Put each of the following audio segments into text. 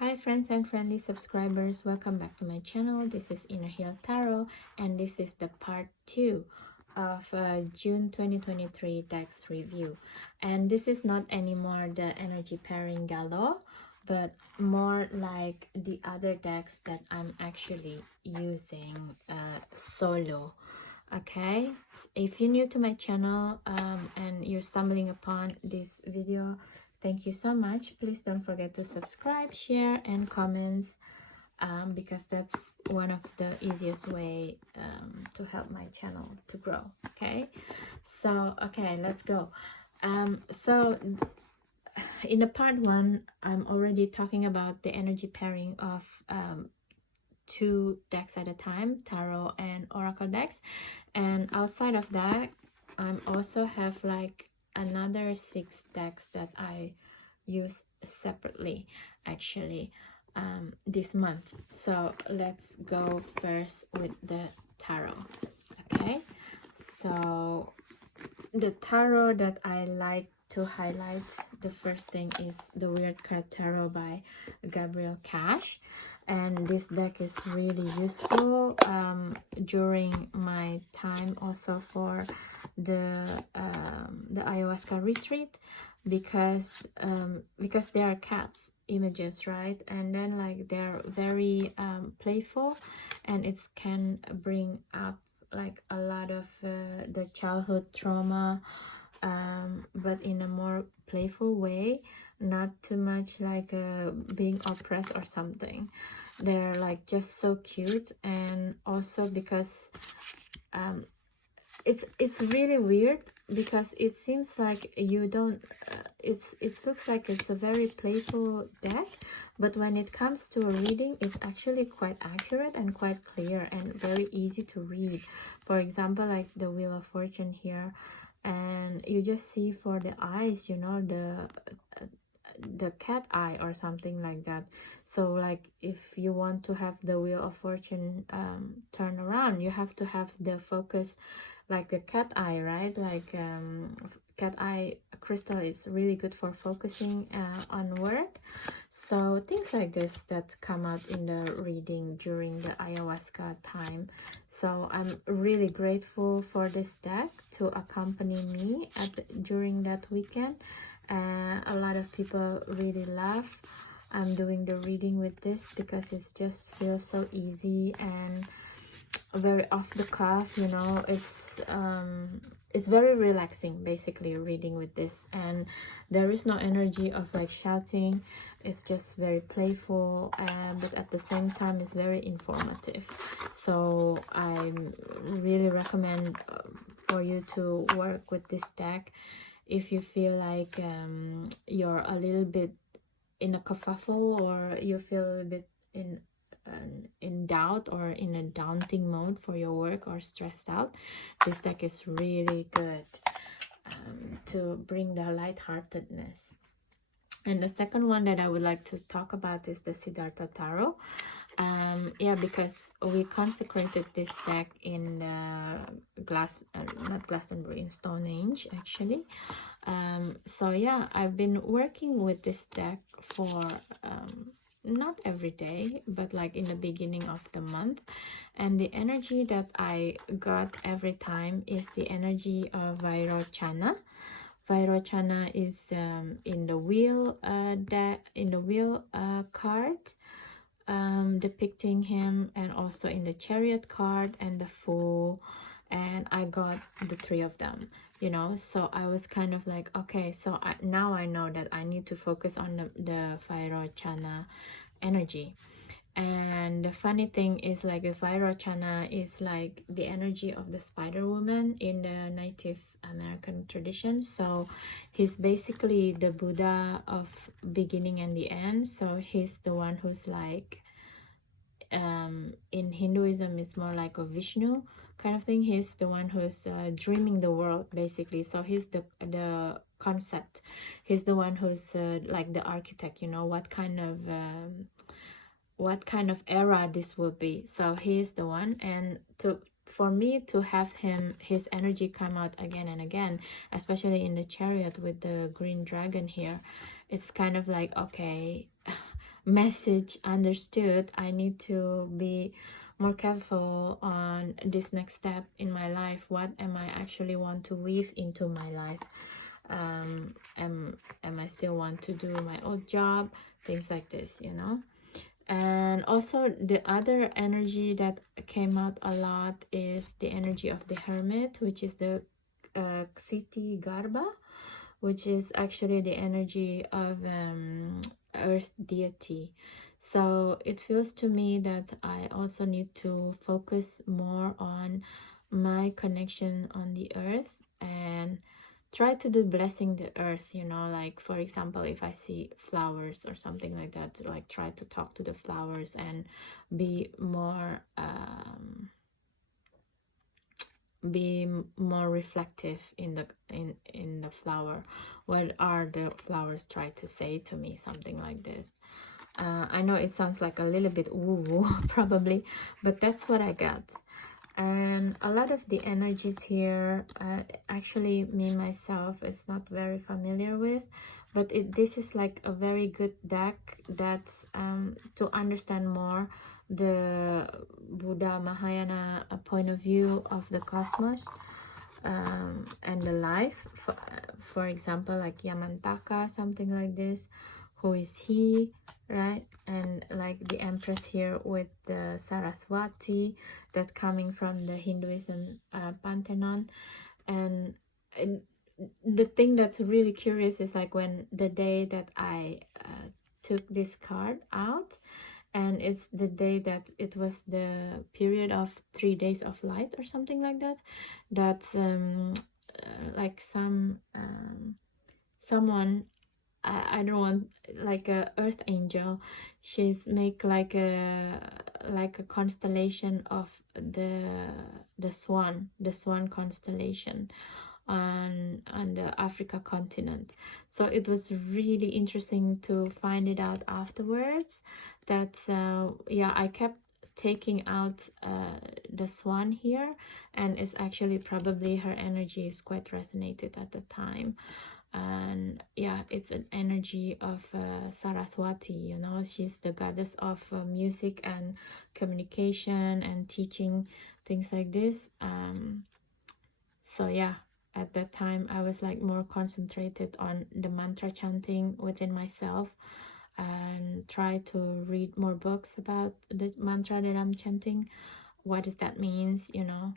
Hi friends and friendly subscribers, welcome back to my channel. This is Inner Heal Tarot and this is the part 2 of June 2023 decks review. And this is not anymore the energy pairing galore, but more like the other decks that I'm actually using solo. Okay, if you're new to my channel and you're stumbling upon this video, thank you so much. Please don't forget to subscribe, share, and comments because that's one of the easiest way to help my channel to grow. Okay, so let's go. So in the part 1, I'm already talking about the energy pairing of 2 decks at a time, tarot and oracle decks, and outside of that I also have like another 6 decks that I use separately actually this month. So let's go first with the tarot. Okay, so the tarot that I like to highlight, the first thing is the Weird Card Tarot by Gabriel Cash, and this deck is really useful during my time also for the ayahuasca retreat, because they are cats images, right? And then like they're very playful, and it can bring up like a lot of the childhood trauma, but in a more playful way, not too much like being oppressed or something. They're like just so cute, and also because it's really weird because it seems like you don't it looks like it's a very playful deck, but when it comes to a reading, it's actually quite accurate and quite clear and very easy to read. For example, like the Wheel of Fortune here, and you just see for the eyes, you know, the cat eye or something like that. So like if you want to have the Wheel of Fortune turn around, you have to have the focus like the cat eye, right? Like cat eye crystal is really good for focusing on work. So things like this that come out in the reading during the ayahuasca time. So I'm really grateful for this deck to accompany me during that weekend. A lot of people really love doing the reading with this because it just feels so easy and very off the cuff, you know. It's very relaxing basically reading with this, and there is no energy of like shouting. It's just very playful, but at the same time it's very informative. So I really recommend for you to work with this deck if you feel like you're a little bit in a kerfuffle, or you feel a little bit in doubt or in a daunting mode for your work or stressed out. This deck is really good to bring the lightheartedness. And the second one that I would like to talk about is the Siddhartha Tarot. Yeah, because we consecrated this deck in the not Glastonbury, in Stonehenge actually. So yeah, I've been working with this deck for not every day, but like in the beginning of the month, and the energy that I got every time is the energy of Vairochana. Vairochana is in the wheel card, depicting him, and also in the Chariot card and the Fool, and I got the 3 of them, you know. So I was kind of like, okay, so now I know that I need to focus on the Vairochana energy. And the funny thing is, like, the Vairochana is like the energy of the Spider Woman in the Native American tradition. So he's basically the Buddha of beginning and the end. So he's the one who's like, in Hinduism it's more like a Vishnu kind of thing. He's the one who's dreaming the world basically. So he's the concept. He's the one who's like the architect, you know, what kind of era this will be. So he's the one, and for me to have his energy come out again and again, especially in the Chariot with the green dragon here, it's kind of like, okay, message understood, I need to be more careful on this next step in my life. What am I actually want to weave into my life? Am I still want to do my old job? Things like this, you know. And also the other energy that came out a lot is the energy of the hermit, which is the Ksiti Garba, which is actually the energy of earth deity. So it feels to me that I also need to focus more on my connection on the earth and try to do blessing the earth, you know, like for example, if I see flowers or something like that, like try to talk to the flowers and be more reflective in the flower. What are the flowers try to say to me? Something like this. I know it sounds like a little bit woo-woo probably, but that's what I got. And a lot of the energies here, actually me myself is not very familiar with, but this is like a very good deck that's to understand more the Buddha Mahayana point of view of the cosmos, and the life. For example, like Yamantaka, something like this. Who is he, right? And like the Empress here with the Saraswati, that coming from the Hinduism pantheon. And the thing that's really curious is like when the day that I took this card out, and it's the day that it was the period of 3 days of light or something like that, that's like someone, I don't want, like a earth angel, she's make like a constellation of the swan constellation on the Africa continent. So it was really interesting to find it out afterwards that yeah, I kept taking out the swan here, and it's actually probably her energy is quite resonated at the time. And yeah, it's an energy of Saraswati, you know, she's the goddess of music and communication and teaching, things like this. So yeah, at that time I was like more concentrated on the mantra chanting within myself and try to read more books about the mantra that I'm chanting, what does that means, you know.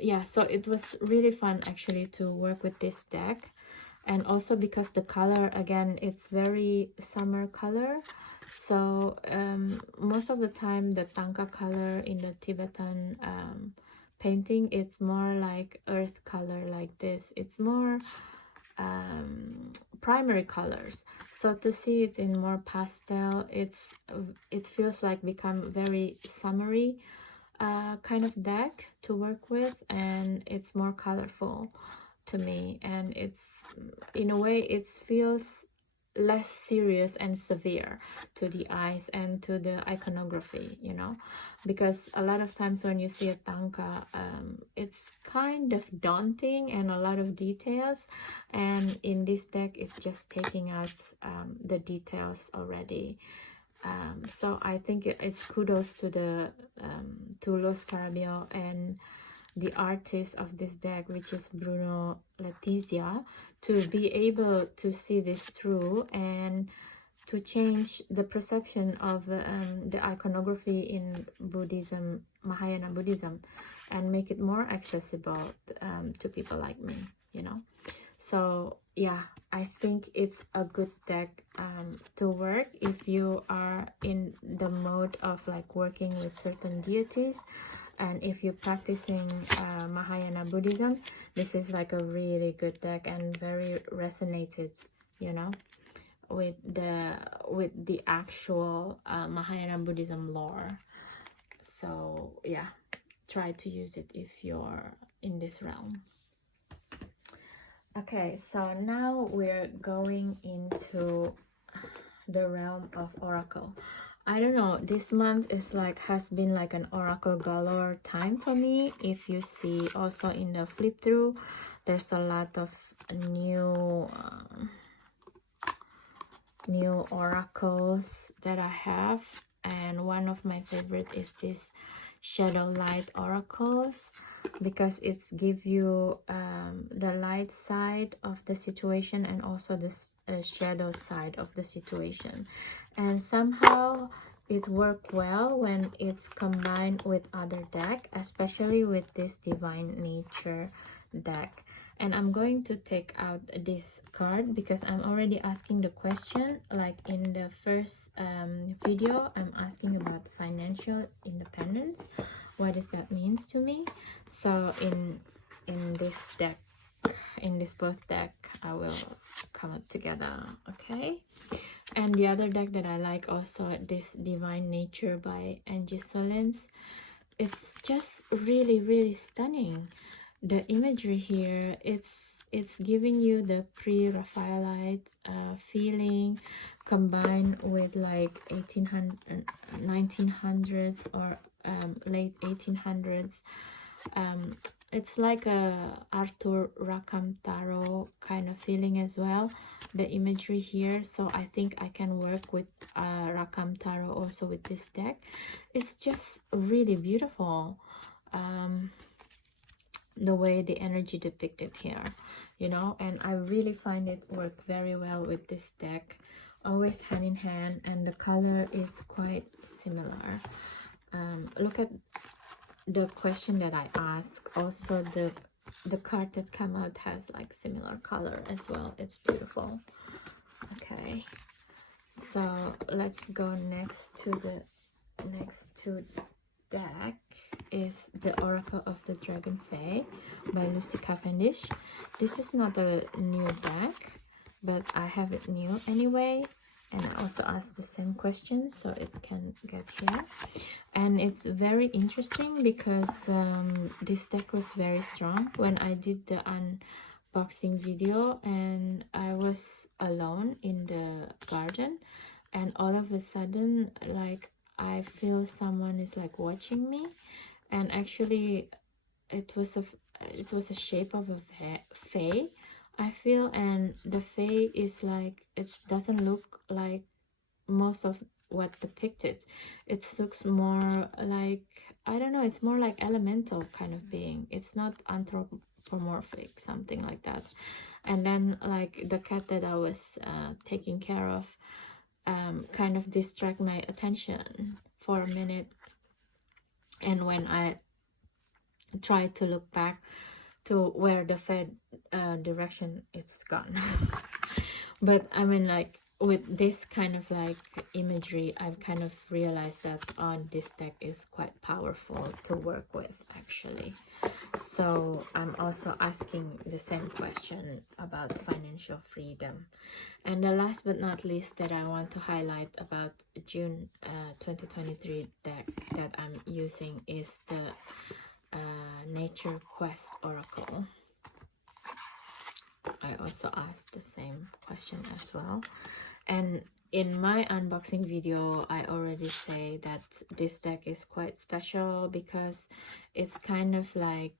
Yeah, so it was really fun actually to work with this deck. And also because the color, again, it's very summer color. So most of the time the tanka color in the Tibetan painting, it's more like earth color, like this. It's more primary colors. So to see it in more pastel, it feels like become very summery kind of deck to work with, and it's more colorful to me, and it's, in a way, it feels less serious and severe to the eyes and to the iconography, you know, because a lot of times when you see a tanka, it's kind of daunting and a lot of details, and in this deck it's just taking out the details already. So I think it's kudos to the to Los Carabio and the artist of this deck, which is Bruno Letizia, to be able to see this through and to change the perception of the iconography in Buddhism, Mahayana Buddhism, and make it more accessible to people like me, you know. So yeah, I think it's a good deck to work if you are in the mode of like working with certain deities, and if you're practicing Mahayana Buddhism. This is like a really good deck and very resonated, you know, with the actual Mahayana Buddhism lore. So yeah, try to use it if you're in this realm. Okay, so now we're going into the realm of oracle. I don't know, this month is like has been like an oracle galore time for me. If you see also in the flip through, there's a lot of new new oracles that I have, and one of my favorite is this shadow light oracles, because it's give you the light side of the situation and also the shadow side of the situation, and somehow it worked well when it's combined with other deck, especially with this divine nature deck. And I'm going to take out this card because I'm already asking the question, like in the first video I'm asking about financial independence, what does that means to me. So in this deck, in this both deck, I will come up together. Okay. And the other deck that I like also, this Divine Nature by Angie Solens. It's just really stunning. The imagery here, it's giving you the pre-Raphaelite feeling, combined with like 1900s or late 1800s. It's like a Arthur Rackham Tarot kind of feeling as well, the imagery here. So I think I can work with Rackham Tarot also with this deck. It's just really beautiful, the way the energy depicted here, you know, and I really find it work very well with this deck, always hand in hand, and the color is quite similar. Look at the question that I ask. Also the card that come out has like similar color as well. It's beautiful. Okay, so let's go next to the deck is the Oracle of the Dragon Fae by Lucy Cavendish. This is not a new deck, but I have it new anyway, and I also asked the same question so it can get here. And it's very interesting because this deck was very strong when I did the unboxing video, and I was alone in the garden, and all of a sudden, like, I feel someone is like watching me, and actually it was a shape of a fae, I feel, and the fae is like, it doesn't look like most of what depicted. It looks more like, I don't know, it's more like elemental kind of being. It's not anthropomorphic, something like that. And then like the cat that I was taking care of kind of distract my attention for a minute, and when I tried to look back to where the fair direction, it's gone. But I mean, like, with this kind of like imagery, I've kind of realized that this deck is quite powerful to work with actually. So I'm also asking the same question about financial freedom. And the last but not least that I want to highlight about June 2023 deck that I'm using is the Nature Quest Oracle. I also asked the same question as well. And in my unboxing video, I already say that this deck is quite special because it's kind of like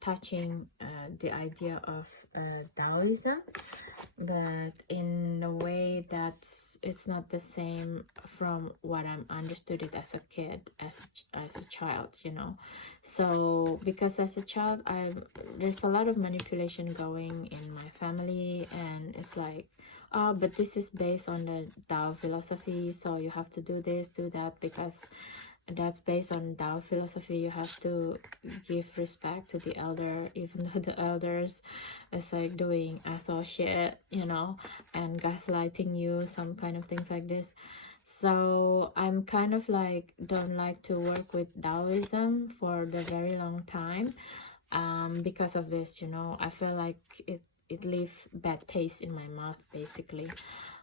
touching the idea of Taoism, but in a way that it's not the same from what I'm understood it as a kid, as a child, you know. So because as a child, there's a lot of manipulation going in my family, and it's like, oh, but this is based on the Tao philosophy, so you have to do this, do that, because that's based on Tao philosophy. You have to give respect to the elder, even though the elders is like doing associate, you know, and gaslighting you, some kind of things like this. So I'm kind of like don't like to work with Taoism for the very long time, because of this, you know. I feel like it leave bad taste in my mouth basically.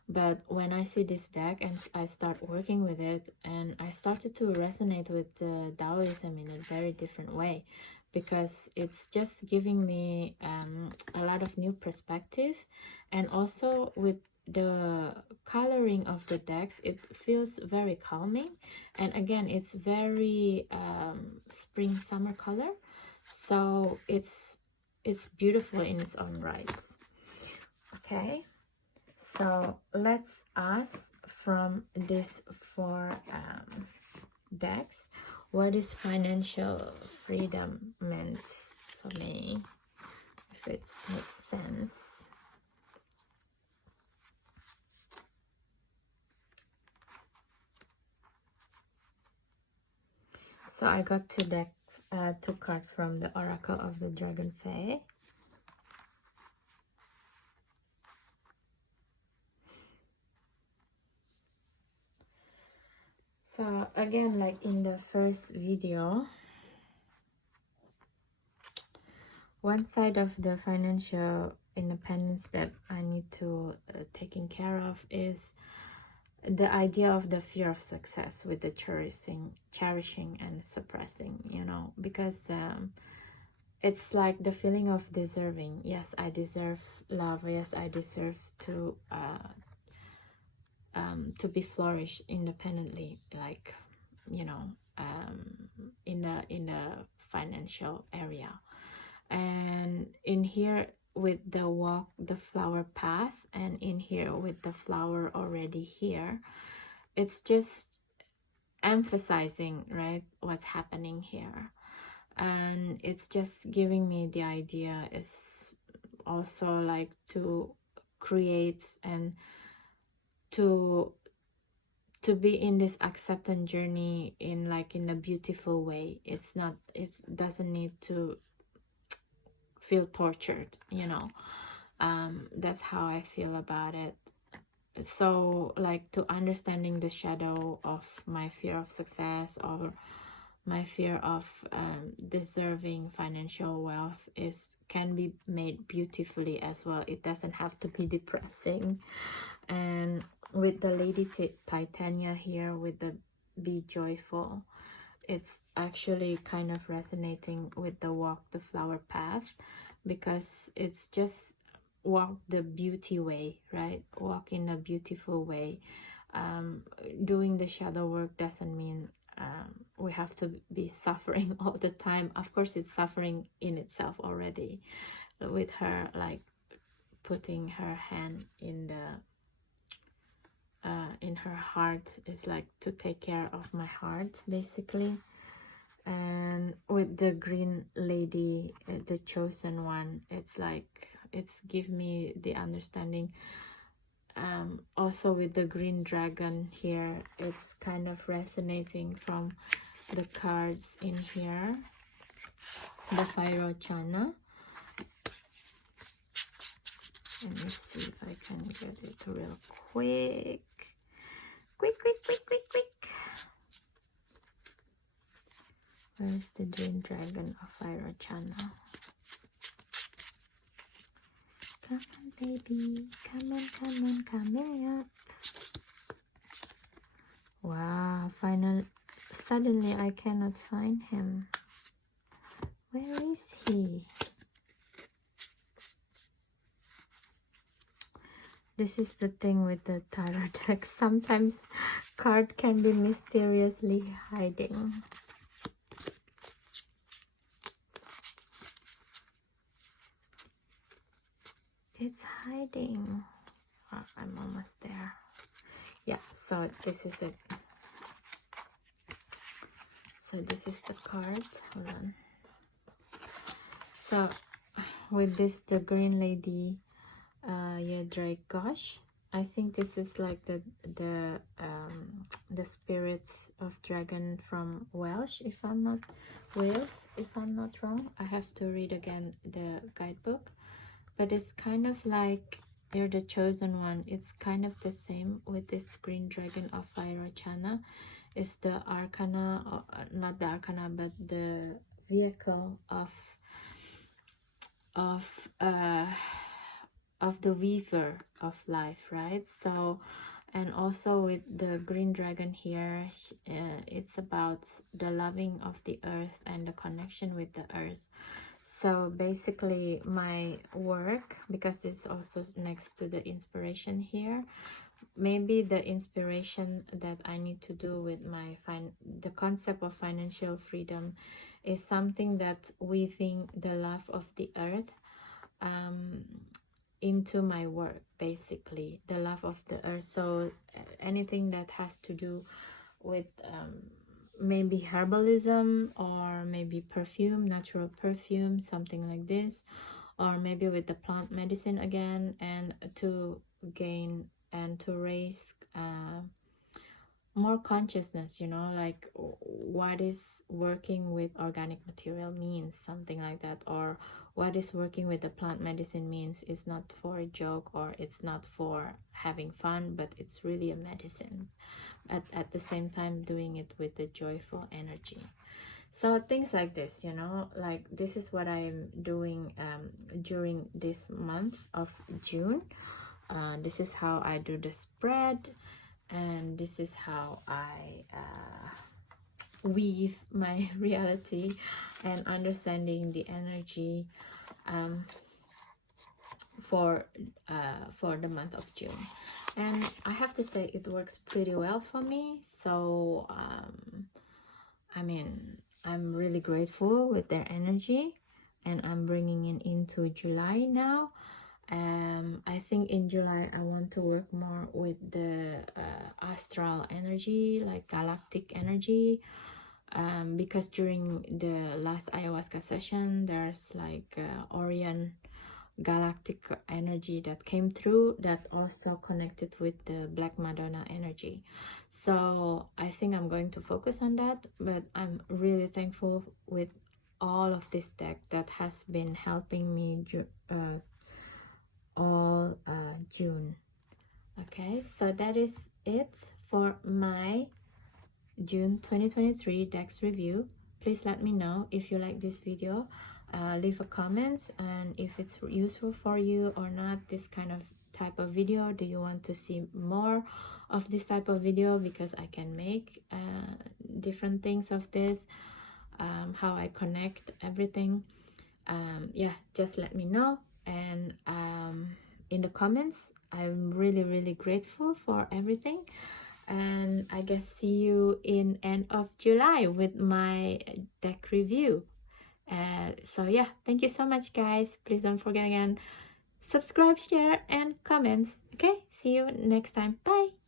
But when I see this deck and I start working with it, and I started to resonate with Taoism in a very different way, because it's just giving me a lot of new perspective. And also with the coloring of the decks, it feels very calming, and again, it's very spring summer color, so it's beautiful in its own right. Okay, So let's ask from these four decks, what is financial freedom meant for me, if it makes sense. So I got two cards from the Oracle of the Dragon Fae. So again, like in the first video, one side of the financial independence that I need to taking care of is the idea of the fear of success with the cherishing and suppressing, you know, because it's like the feeling of deserving. Yes, I deserve love. Yes, I deserve to be flourished independently, like, you know, in the financial area. And in here with the walk the flower path, and in here with the flower already here, it's just emphasizing, right, what's happening here. And it's just giving me the idea is also like to create and to be in this acceptance journey in like in a beautiful way. It's not, it doesn't need to feel tortured, you know. That's how I feel about it. So like to understanding the shadow of my fear of success or my fear of deserving financial wealth can be made beautifully as well. It doesn't have to be depressing. And with the Lady Titania here with the be joyful, it's actually kind of resonating with the walk the flower path, because it's just walk the beauty way, right? Walk in a beautiful way. Doing the shadow work doesn't mean we have to be suffering all the time. Of course, it's suffering in itself already, with her like putting her hand in the in her heart. Is like to take care of my heart basically. And with the green lady, the chosen one, it's like it's give me the understanding. Also with the green dragon here, it's kind of resonating from the cards in here, the Chana. Let me see if I can get it real quick. Quick. Where's the green dragon of Chana? Come on, baby. Come on up. Wow, suddenly I cannot find him. Where is he? This is the thing with the tarot deck. Sometimes card can be mysteriously hiding. It's hiding. Oh, I'm almost there. Yeah, so this is it. So this is the card. Hold on. So with this, the green lady, Gosh, I think this is like the spirits of dragon from Wales, if I'm not wrong. I have to read again the guidebook, but it's kind of like you're the chosen one. It's kind of the same with this green dragon of Chana. It's the arcana, or not the arcana, but the vehicle of the weaver of life, right? So, and also with the green dragon here, it's about the loving of the earth and the connection with the earth. So basically my work, because it's also next to the inspiration here, maybe the inspiration that I need to do with the concept of financial freedom is something that weaving the love of the earth into my work, basically the love of the earth. So anything that has to do with maybe herbalism, or maybe perfume, natural perfume, something like this, or maybe with the plant medicine again, and to gain and to raise more consciousness, you know, like what is working with organic material means, something like that, or what is working with the plant medicine means is not for a joke, or it's not for having fun, but it's really a medicine, at the same time doing it with the joyful energy. So things like this, you know, like this is what I'm doing during this month of June. This is how I do the spread, and this is how I weave my reality and understanding the energy for the month of June. And I have to say it works pretty well for me. So I mean, I'm really grateful with their energy, and I'm bringing it into July now. I think in July I want to work more with the astral energy, like galactic energy, because during the last ayahuasca session there's like Orion galactic energy that came through, that also connected with the Black Madonna energy. So I think I'm going to focus on that, but I'm really thankful with all of this deck that has been helping me all June. Okay, so that is it for my June 2023 decks review. Please let me know if you like this video. Leave a comment, and if it's useful for you or not, this kind of type of video. Do you want to see more of this type of video, because I can make different things of this, how I connect everything. Yeah, just let me know. And in the comments, I'm really grateful for everything. And I guess see you in end of July with my deck review. So yeah, thank you so much, guys. Please don't forget again, subscribe, share, and comments. Okay, see you next time. Bye.